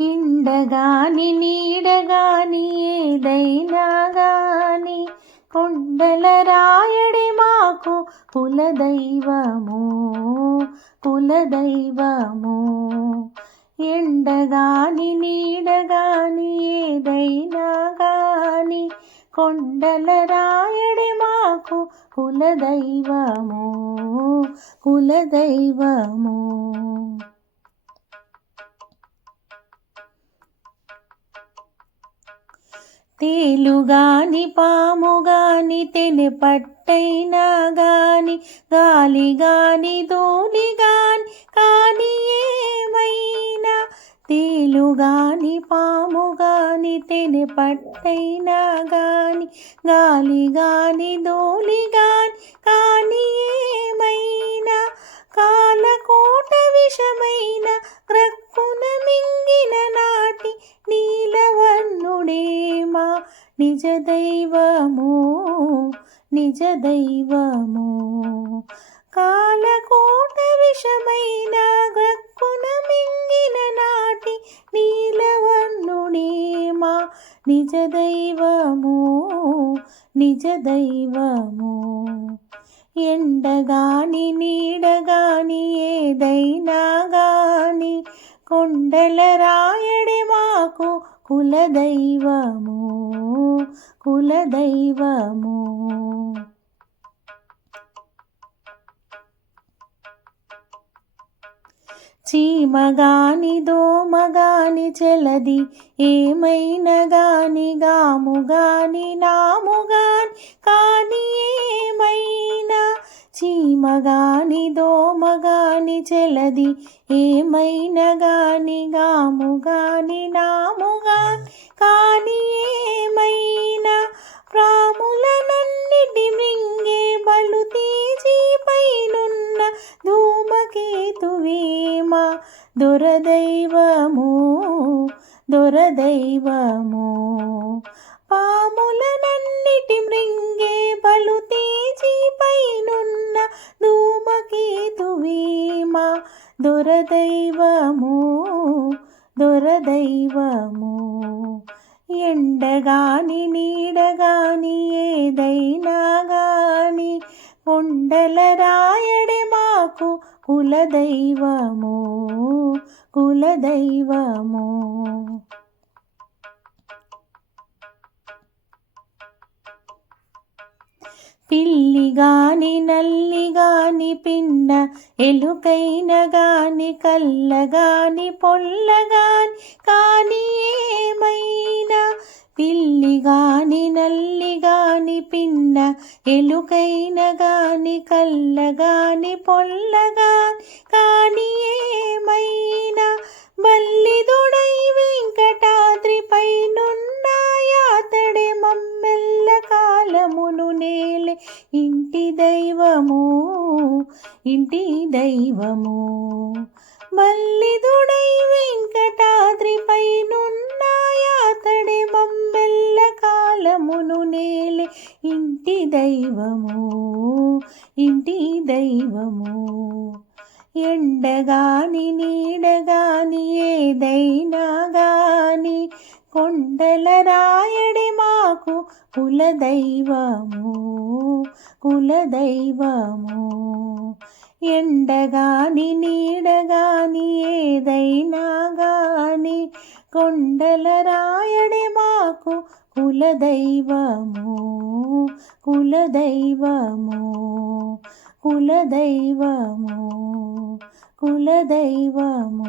ఇండగాని నీడగాని ఏదైనా గాని కొండల రాయడి మాకు కులదైవము కులదైవము. ఎండగాని నీడగాని ఏదైనా గాని కొండల రాయడి మాకు కులదైవము కులదైవము. తేలుగాని పాముగాని తెనె పట్టైనా గాని గాలి గాని ధూళి గాని కాని ఏమైనా? తేలుగాని పాముగాని తెనె పట్టైనా గాని గాలి గాని ధూళి గాని కాని ఏమైనా? కాలకు నిజ దైవము నిజ దైవము. కాలకోట విషమైన గక్కున మింగిన నాటి నీలవర్ణుడేమా నిజ దైవము నిజ దైవము. ఎండగాని నీడగాని ఏదైనా గాని కొండల రాయడి మాకు కులదైవము కులదైవము. చీమగాని దోమగాని చెలది ఏమైనా గాని గాముగాని నాముగాని కానీ ఏమై చీమగాని దోమగాని చెలది ఏమైనా గాని గాముగాని నాముగా. కాని ఏమైనా ప్రాములనన్నిటి మింగే బలు తీజీ పైనున్న ధూమకేతువేమ? దొరదైవము దొరదైవము. ధూమకేతువేమ దొరదైవము దొరదైవము ఎండగాని నీడగాని ఏదైనా గాని కొండల రాయడి మాకు కులదైవము కులదైవము పిల్లి గాని నల్లి గాని పిన్న ఎలుకైన గాని కల్ల పొల్లగాని పొల్ల కాని ఏమైనా? పిల్లి గాని నల్లి గాని పిన్న ఎలుకైన గాని కల్ల పొల్లగాని పొల్ల కాని ఏమైనా? బల్లిదుడై దైవము ఇంటి దైవము. మల్లిదుడై వెంకటాద్రిపై నున్నాయాతడే మమ్మెల్ల కాలమును నేలే ఇంటి దైవము ఇంటి దైవము. ఎండగాని నీడగాని ఏదైనా గాని కొండల రాయడి మాకు కులదైవము కులదైవము. ఎండగాని నీడగాని ఏదైనా గాని కొండల రాయడి మాకు కులదైవము కులదైవము. కులదైవము కులదైవము.